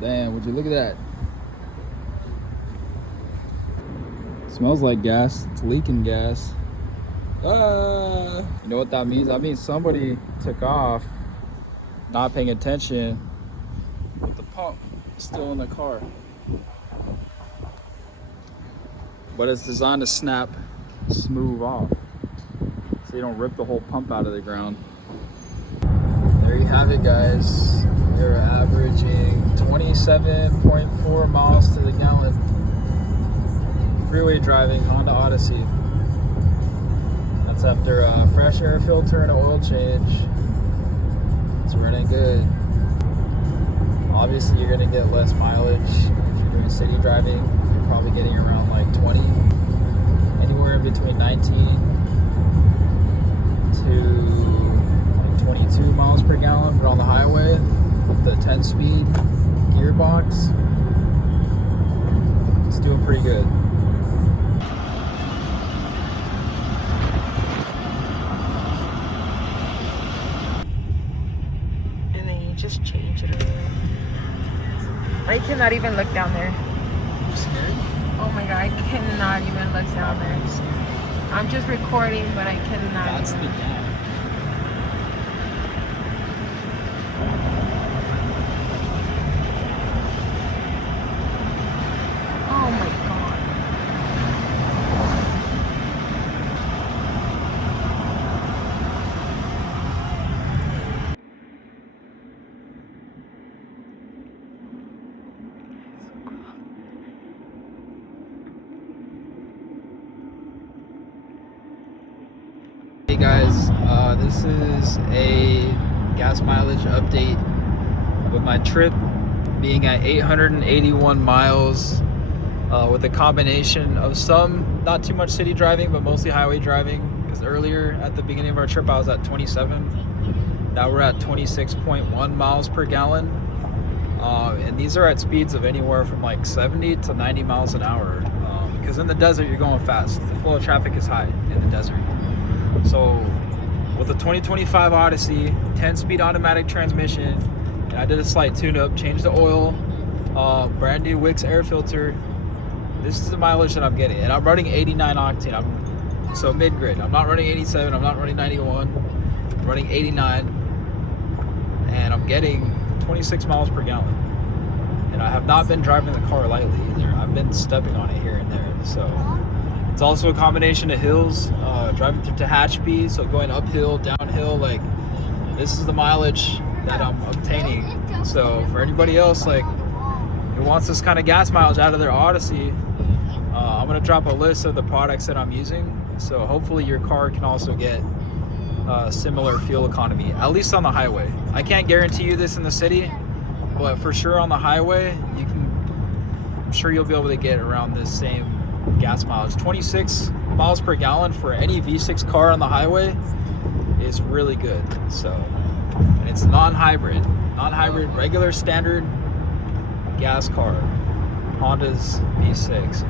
Damn, would you look at that? Smells like gas. It's leaking gas. You know what that means? That means somebody took off, not paying attention, with the pump still in the car. But it's designed to snap smooth off, so you don't rip the whole pump out of the ground. There you have it, guys. They're averaging 27.4 miles to the gallon. Freeway driving Honda Odyssey. That's after a fresh air filter and an oil change. It's running good. Obviously, you're gonna get less mileage if you're doing city driving. You're probably getting around like 20, anywhere between 19 to like 22 miles per gallon. But on the highway, with the 10-speed gearbox, it's doing pretty good. Just change it. I cannot even look down there. You scared? Oh my god, I cannot even look down there. I'm just recording, but I cannot. That's the gap. Oh my god. Hey guys, this is a gas mileage update with my trip being at 881 miles with a combination of some, not too much city driving, but mostly highway driving, because earlier at the beginning of our trip I was at 27. Now we're at 26.1 miles per gallon, and these are at speeds of anywhere from like 70 to 90 miles an hour, because in the desert you're going fast. The flow of traffic is high in the desert. So with the 2025 Odyssey, 10-speed automatic transmission, and I did a slight tune-up, changed the oil, brand new Wix air filter. This is the mileage that I'm getting, and I'm running 89 octane. So mid-grade. I'm not running 87. I'm not running 91. I'm running 89, and I'm getting 26 miles per gallon. And I have not been driving the car lightly either. I've been stepping on it here and there. So it's also a combination of hills, driving through Tehachapi, so going uphill, downhill. Like, this is the mileage that I'm obtaining. So for anybody else like who wants this kind of gas mileage out of their Odyssey, I'm gonna drop a list of the products that I'm using. So hopefully your car can also get similar fuel economy, at least on the highway. I can't guarantee you this in the city, but for sure on the highway, I'm sure you'll be able to get around this same gas mileage. 26 miles per gallon for any V6 car on the highway is really good. So, and it's non-hybrid, regular standard gas car, Honda's V6.